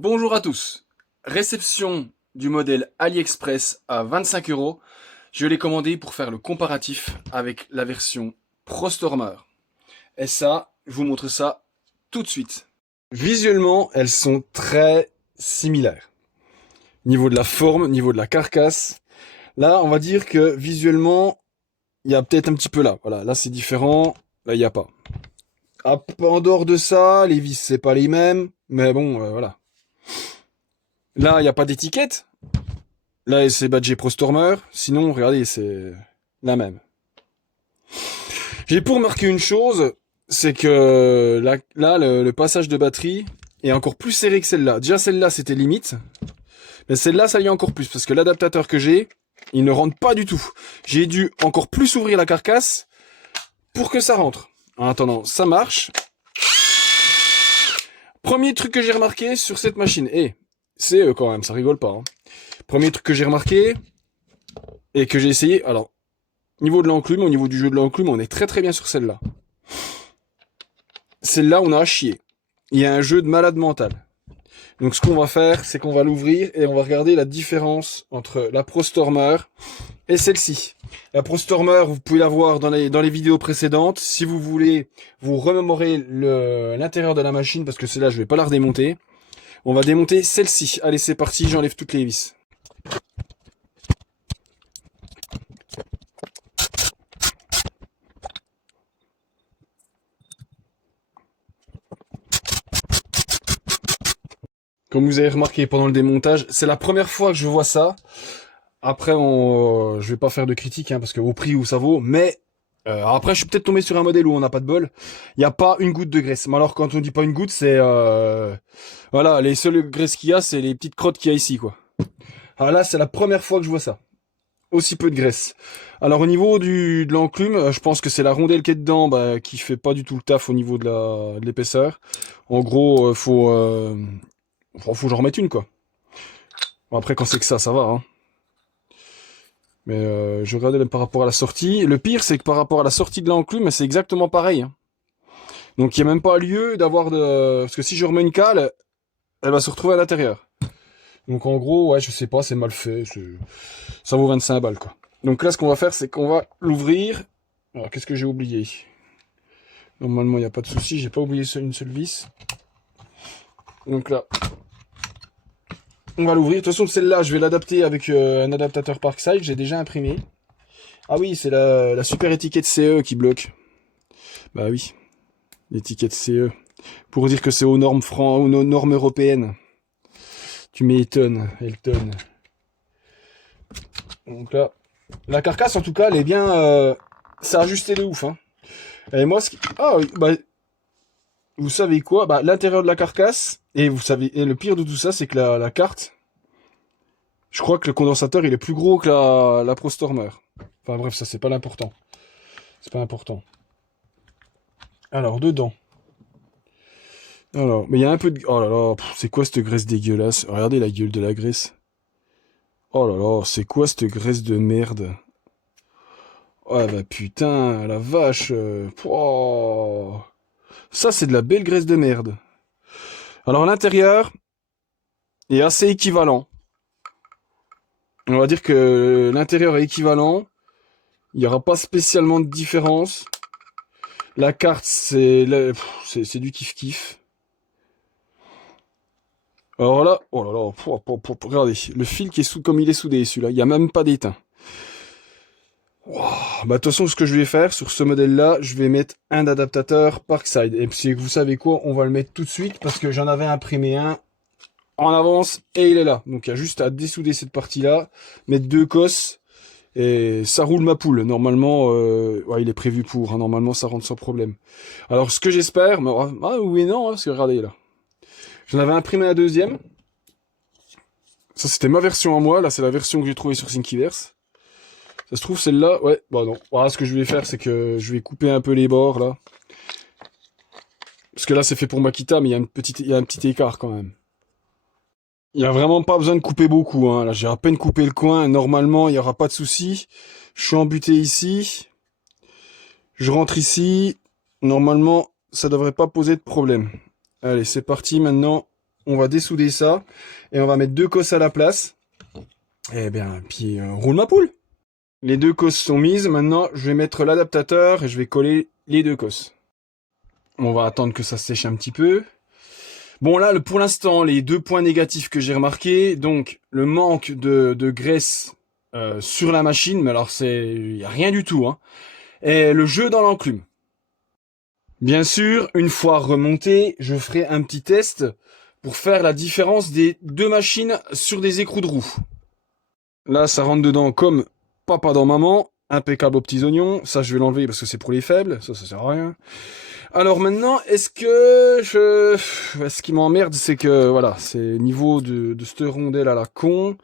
Bonjour à tous. Réception du modèle AliExpress à 25 euros. Je l'ai commandé pour faire le comparatif avec la version ProStormer. Et ça, je vous montre ça tout de suite. Visuellement, elles sont très similaires. Niveau de la forme, niveau de la carcasse. Là, on va dire que visuellement, il y a peut-être un petit peu là. Voilà, là c'est différent. Là, il n'y a pas. En dehors de ça, les vis, c'est pas les mêmes. Mais bon, voilà. Là, il n'y a pas d'étiquette. Là, c'est badgé ProStormer. Sinon, regardez, c'est la même. J'ai pour remarquer une chose, c'est que là, le passage de batterie est encore plus serré que celle-là. Déjà, celle-là, c'était limite. Mais celle-là, ça y est encore plus. Parce que l'adaptateur que j'ai, il ne rentre pas du tout. J'ai dû encore plus ouvrir la carcasse pour que ça rentre. En attendant, ça marche. Premier truc que j'ai remarqué sur cette machine. Et c'est quand même, ça rigole pas. Hein. Premier truc que j'ai remarqué et que j'ai essayé. Alors, niveau de l'enclume, au niveau du jeu de l'enclume, on est très très bien sur celle-là. Celle-là, on a à chier. Il y a un jeu de malade mental. Donc ce qu'on va faire, c'est qu'on va l'ouvrir et on va regarder la différence entre la ProStormer et celle-ci. La ProStormer, vous pouvez la voir dans les vidéos précédentes. Si vous voulez vous remémorer l'intérieur de la machine, parce que celle-là, je vais pas la redémonter. On va démonter celle-ci. Allez, c'est parti, j'enlève toutes les vis. Comme vous avez remarqué pendant le démontage, c'est la première fois que je vois ça. Après, je vais pas faire de critique, hein, parce que au prix où ça vaut, mais après, je suis peut-être tombé sur un modèle où on n'a pas de bol. Il n'y a pas une goutte de graisse. Mais alors, quand on dit pas une goutte, c'est voilà, les seules graisses qu'il y a, c'est les petites crottes qu'il y a ici, quoi. Alors là, c'est la première fois que je vois ça. Aussi peu de graisse. Alors au niveau de l'enclume, je pense que c'est la rondelle qui est dedans, qui fait pas du tout le taf au niveau de l'épaisseur. En gros, faut que j'en remette une, quoi. Bon, après, quand c'est que ça va, hein. Mais je regardais par rapport à la sortie. Le pire, c'est que par rapport à la sortie de l'enclume, c'est exactement pareil. Hein. Donc il n'y a même pas lieu d'avoir de... Parce que si je remets une cale, elle va se retrouver à l'intérieur. Donc en gros, ouais, je sais pas, c'est mal fait. Ça vaut 25 balles, quoi. Donc là, ce qu'on va faire, c'est qu'on va l'ouvrir. Alors, qu'est-ce que j'ai oublié? Normalement, il n'y a pas de souci. J'ai pas oublié une seule vis. Donc là, on va l'ouvrir. De toute façon, celle-là, je vais l'adapter avec un adaptateur Parkside. J'ai déjà imprimé. Ah oui, c'est la super étiquette CE qui bloque. Bah oui, l'étiquette CE. Pour dire que c'est aux aux normes européennes. Tu m'étonnes, Elton. Donc là, la carcasse, en tout cas, elle est bien... c'est ajusté de ouf, hein. Et moi, ah oui, bah... Vous savez quoi? Bah, l'intérieur de la carcasse, et vous savez, et le pire de tout ça, c'est que la carte, je crois que le condensateur, il est plus gros que la ProStormer. Enfin bref, ça, c'est pas l'important. C'est pas important. Alors, dedans. Alors, mais il y a un peu de... Oh là là, c'est quoi cette graisse dégueulasse? Regardez la gueule de la graisse. Oh là là, c'est quoi cette graisse de merde? Oh bah putain, la vache. Oh. Ça, c'est de la belle graisse de merde. Alors, l'intérieur est assez équivalent. On va dire que l'intérieur est équivalent. Il n'y aura pas spécialement de différence. La carte, c'est du kiff-kiff. Alors là, oh là là, regardez, le fil qui est comme il est soudé, celui-là, il n'y a même pas d'étain. Wow. Bah, de toute façon, ce que je vais faire sur ce modèle-là, je vais mettre un adaptateur Parkside. Et puis, vous savez quoi, on va le mettre tout de suite parce que j'en avais imprimé un en avance et il est là. Donc, il y a juste à dessouder cette partie-là, mettre deux cosses et ça roule ma poule. Normalement, ouais, il est prévu pour. Hein, normalement, ça rentre sans problème. Alors, ce que j'espère, ah oui et non, hein, parce que regardez là. J'en avais imprimé un deuxième. Ça, c'était ma version à moi. Là, c'est la version que j'ai trouvée sur Thingiverse. Ça se trouve, celle-là, ouais, bah non. Voilà, ce que je vais faire, c'est que je vais couper un peu les bords, là. Parce que là, c'est fait pour Makita, mais il y a un petit écart, quand même. Il n'y a vraiment pas besoin de couper beaucoup, hein. Là, j'ai à peine coupé le coin. Normalement, il n'y aura pas de souci. Je suis embuté ici. Je rentre ici. Normalement, ça devrait pas poser de problème. Allez, c'est parti, maintenant. on va dessouder ça et on va mettre 2 cosses à la place. Et bien, puis roule ma poule. Les 2 cosses sont mises. Maintenant, je vais mettre l'adaptateur et je vais coller les 2 cosses. On va attendre que ça sèche un petit peu. Bon là, pour l'instant, les 2 points négatifs que j'ai remarqués, donc le manque de graisse sur la machine, mais alors il n'y a rien du tout, hein. Et le jeu dans l'enclume. Bien sûr, une fois remonté, je ferai un petit test pour faire la différence des 2 machines sur des écrous de roue. Là, ça rentre dedans comme papa dans maman, impeccable aux petits oignons. Ça, je vais l'enlever parce que c'est pour les faibles, ça sert à rien. Alors maintenant, ce qui m'emmerde, c'est que, voilà, c'est niveau de cette rondelle à la con.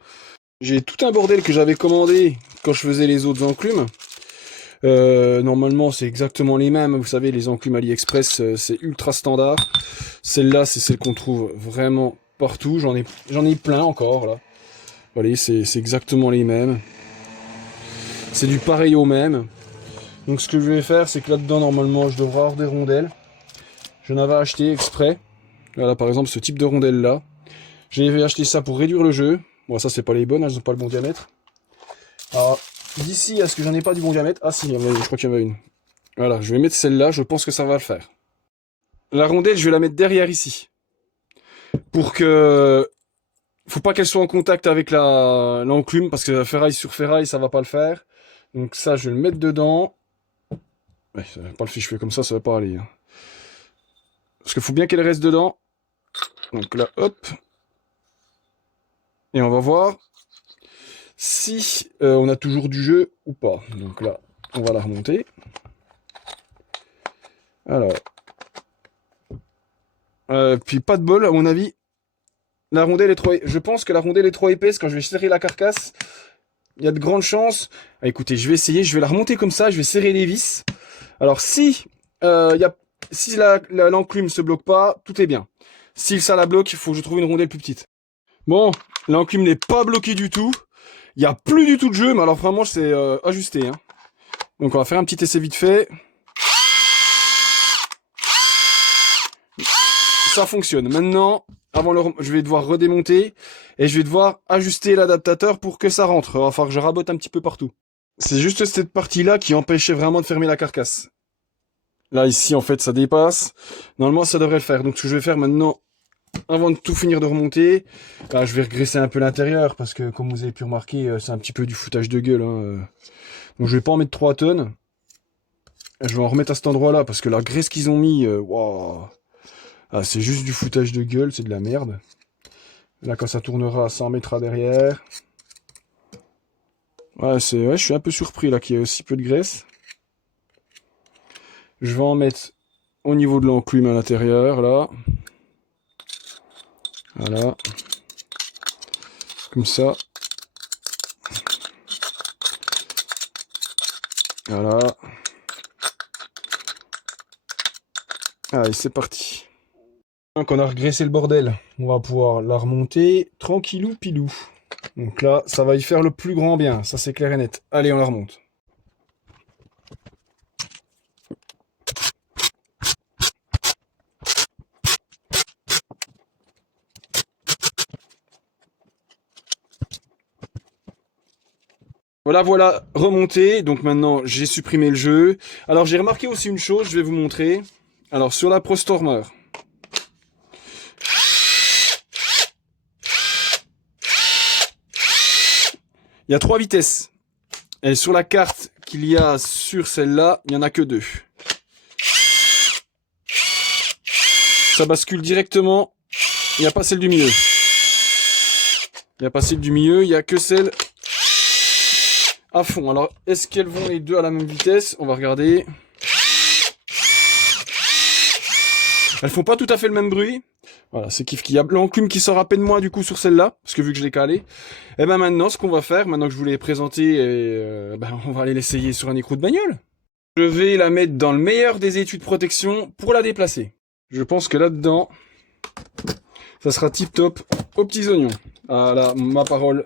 J'ai tout un bordel que j'avais commandé quand je faisais les autres enclumes. Normalement, c'est exactement les mêmes. Vous savez, les enclumes AliExpress, c'est ultra standard. Celle-là, c'est celle qu'on trouve vraiment partout. J'en ai plein encore, là. Vous voyez, c'est exactement les mêmes. C'est du pareil au même. Donc ce que je vais faire, c'est que là-dedans, normalement, je devrais avoir des rondelles. J'en avais acheté exprès. Voilà, par exemple, ce type de rondelle-là. J'avais acheté ça pour réduire le jeu. Bon, ça, c'est pas les bonnes, elles n'ont pas le bon diamètre. Alors, d'ici à ce que j'en ai pas du bon diamètre... Ah si, je crois qu'il y en avait une. Voilà, je vais mettre celle-là, je pense que ça va le faire. La rondelle, je vais la mettre derrière ici. Pour que... Faut pas qu'elle soit en contact avec l'enclume, parce que ferraille sur ferraille, ça va pas le faire. Donc ça, je vais le mettre dedans. Ouais, ça va pas le fiche comme ça va pas aller. Hein. Parce qu'il faut bien qu'elle reste dedans. Donc là, hop. Et on va voir si on a toujours du jeu ou pas. Donc là, on va la remonter. Alors. Puis pas de bol, à mon avis. La rondelle est trop... Je pense que la rondelle est trop épaisse. Quand je vais serrer la carcasse, il y a de grandes chances. Ah, écoutez, je vais essayer. Je vais la remonter comme ça. Je vais serrer les vis. Alors si l'enclume se bloque pas, tout est bien. Si ça la bloque, il faut que je trouve une rondelle plus petite. Bon, l'enclume n'est pas bloquée du tout. Il n'y a plus du tout de jeu, mais alors vraiment c'est ajusté. Hein. Donc on va faire un petit essai vite fait. Ça fonctionne. Maintenant, je vais devoir redémonter et je vais devoir ajuster l'adaptateur pour que ça rentre. Il va falloir que je rabote un petit peu partout. C'est juste cette partie-là qui empêchait vraiment de fermer la carcasse. Là, ici, en fait, ça dépasse. Normalement, ça devrait le faire. Donc, ce que je vais faire maintenant, avant de tout finir de remonter, là, je vais regresser un peu l'intérieur parce que, comme vous avez pu remarquer, c'est un petit peu du foutage de gueule. Hein. Donc, je vais pas en mettre 3 tonnes. Je vais en remettre à cet endroit-là parce que la graisse qu'ils ont mis, wow. Ah, c'est juste du foutage de gueule, c'est de la merde. Là, quand ça tournera, ça en mettra derrière. Ouais, je suis un peu surpris là qu'il y ait aussi peu de graisse. Je vais en mettre au niveau de l'enclume à l'intérieur, là. Voilà. Comme ça. Voilà. Allez, c'est parti. Donc on a regraissé le bordel. On va pouvoir la remonter tranquillou pilou. Donc là, ça va y faire le plus grand bien. Ça, c'est clair et net. Allez, on la remonte. Voilà, remonté. Donc maintenant, j'ai supprimé le jeu. Alors, j'ai remarqué aussi une chose, je vais vous montrer. Alors, sur la ProStormer, il y a 3 vitesses. Et sur la carte qu'il y a sur celle-là, il n'y en a que 2. Ça bascule directement. Il n'y a pas celle du milieu. Il n'y a pas celle du milieu, il n'y a que celle à fond. Alors, est-ce qu'elles vont les deux à la même vitesse? On va regarder. Elles font pas tout à fait le même bruit. Voilà, c'est kiff qu'il y a l'enclume qui sort à peine moins du coup sur celle-là, parce que vu que je l'ai calé. Et ben maintenant, ce qu'on va faire, maintenant que je vous l'ai présenté, on va aller l'essayer sur un écrou de bagnole. Je vais la mettre dans le meilleur des étuis de protection pour la déplacer. Je pense que là-dedans, ça sera tip top aux petits oignons. Voilà, ma parole.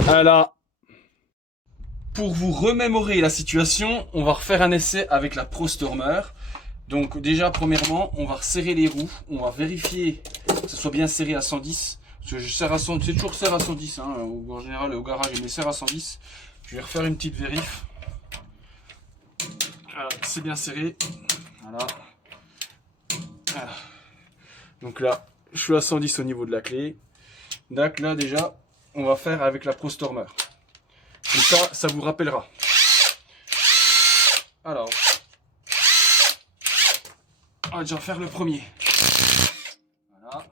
Voilà. Pour vous remémorer la situation, on va refaire un essai avec la ProStormer. Donc déjà, premièrement, on va resserrer les roues. On va vérifier que ce soit bien serré à 110. Parce que je serre à 110, c'est toujours serré à 110. Hein. En général, au garage, je les serre à 110. Je vais refaire une petite vérif. Voilà, c'est bien serré. Voilà. Voilà. Donc là, je suis à 110 au niveau de la clé. Donc là, déjà, on va faire avec la ProStormer. Et ça vous rappellera. Alors, on va déjà faire le premier. Voilà.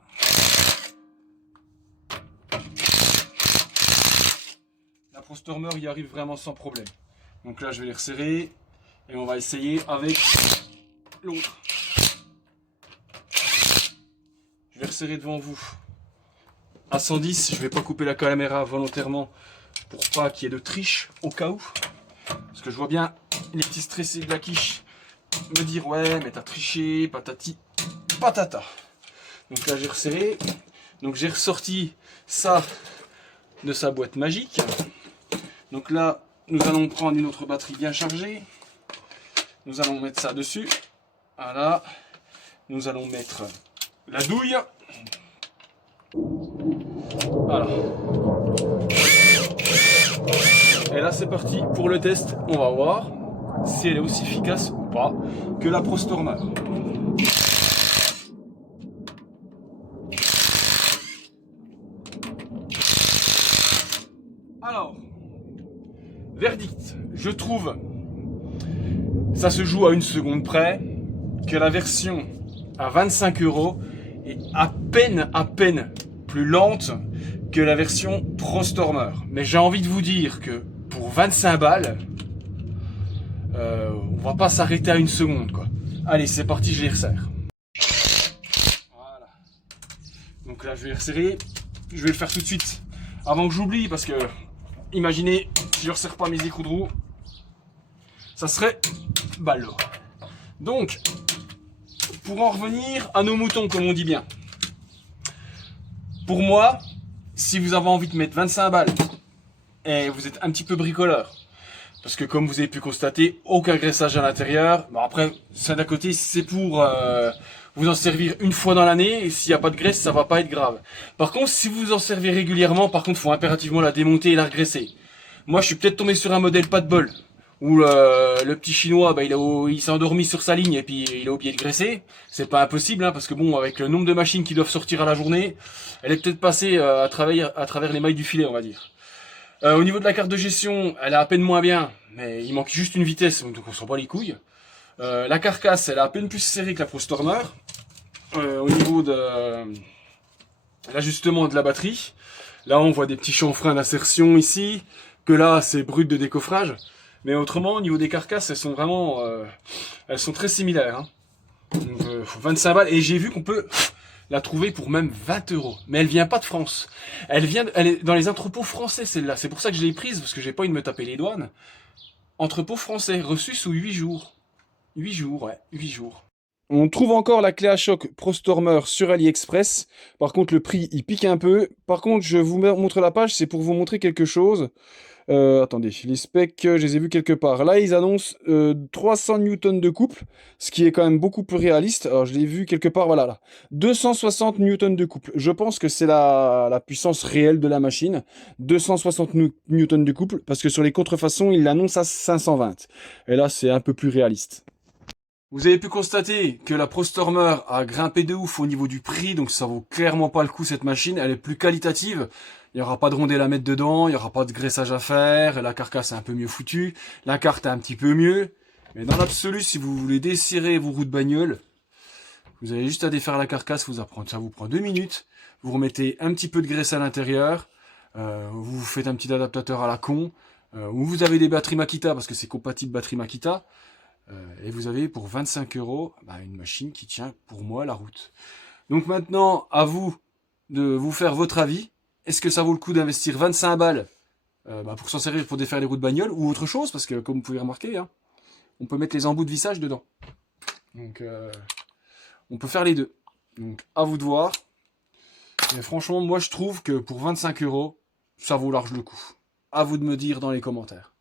La ProStormer y arrive vraiment sans problème. Donc là, je vais les resserrer et on va essayer avec l'autre. Je vais resserrer devant vous. À 110, je vais pas couper la caméra volontairement pour pas qu'il y ait de triche au cas où. Parce que je vois bien les petits stressés de la quiche me dire ouais mais t'as triché, patati, patata. Donc là j'ai resserré. Donc j'ai ressorti ça de sa boîte magique. Donc là nous allons prendre une autre batterie bien chargée. Nous allons mettre ça dessus. Voilà. Nous allons mettre la douille. Voilà. Et là c'est parti pour le test. On va voir si elle est aussi efficace ou pas que la ProStormer. Alors, verdict, je trouve, ça se joue à une seconde près, que la version à 25 € est à peine plus lente que la version ProStormer. Mais j'ai envie de vous dire que pour 25 balles, on va pas s'arrêter à une seconde, quoi. Allez, c'est parti, je les resserre. Voilà. Donc là, je vais les resserrer. Je vais le faire tout de suite, avant que j'oublie, parce que, imaginez, si je ne resserre pas mes écrous de roue, ça serait ballot. Donc, pour en revenir à nos moutons, comme on dit bien. Pour moi, si vous avez envie de mettre 25 balles, et vous êtes un petit peu bricoleur, parce que comme vous avez pu constater, aucun graissage à l'intérieur. Bon après, ça d'un côté, c'est pour vous en servir une fois dans l'année, et s'il n'y a pas de graisse, ça va pas être grave. Par contre, si vous en servez régulièrement, par contre, il faut impérativement la démonter et la regraisser. Moi, je suis peut-être tombé sur un modèle pas de bol, où le petit chinois, bah, il s'est endormi sur sa ligne et puis il a oublié de graisser. C'est pas impossible, hein, parce que bon, avec le nombre de machines qui doivent sortir à la journée, elle est peut-être passée à travers les mailles du filet, on va dire. Au niveau de la carte de gestion, elle est à peine moins bien, mais il manque juste une vitesse, donc on s'en bat les couilles. La carcasse, elle est à peine plus serrée que la ProStormer. Au niveau de l'ajustement de la batterie, là on voit des petits chanfreins d'insertion ici, que là c'est brut de décoffrage. Mais autrement, au niveau des carcasses, elles sont vraiment, elles sont très similaires. Hein. Donc, 25 balles, et j'ai vu qu'on peut la trouver pour même 20 €. Mais elle vient pas de France. Elle est dans les entrepôts français, celle-là. C'est pour ça que je l'ai prise, parce que j'ai pas envie de me taper les douanes. Entrepôt français, reçu sous 8 jours. 8 jours, ouais, 8 jours. On trouve encore la clé à choc ProStormer sur AliExpress. Par contre, le prix, il pique un peu. Par contre, je vous montre la page, c'est pour vous montrer quelque chose. Attendez, les specs, je les ai vus quelque part. Là, ils annoncent 300 newtons de couple, ce qui est quand même beaucoup plus réaliste. Alors, je l'ai vu quelque part, voilà, là. 260 newtons de couple. Je pense que c'est la puissance réelle de la machine. 260 newtons de couple, parce que sur les contrefaçons, ils l'annoncent à 520. Et là, c'est un peu plus réaliste. Vous avez pu constater que la ProStormer a grimpé de ouf au niveau du prix, donc ça vaut clairement pas le coup cette machine. Elle est plus qualitative. Il n'y aura pas de rondelle à mettre dedans, il n'y aura pas de graissage à faire, la carcasse est un peu mieux foutue, la carte est un petit peu mieux. Mais dans l'absolu, si vous voulez desserrer vos roues de bagnole, vous avez juste à défaire la carcasse, ça vous prend 2 minutes. Vous remettez un petit peu de graisse à l'intérieur, vous faites un petit adaptateur à la con, ou vous avez des batteries Makita, parce que c'est compatible batterie Makita. Et vous avez pour 25 € une machine qui tient pour moi la route. Donc maintenant, à vous de vous faire votre avis. Est-ce que ça vaut le coup d'investir 25 balles pour s'en servir pour défaire les roues de bagnole ou autre chose? Parce que comme vous pouvez remarquer, hein, on peut mettre les embouts de vissage dedans. Donc on peut faire les deux. Donc à vous de voir. Mais franchement, moi je trouve que pour 25 €, ça vaut large le coup. À vous de me dire dans les commentaires.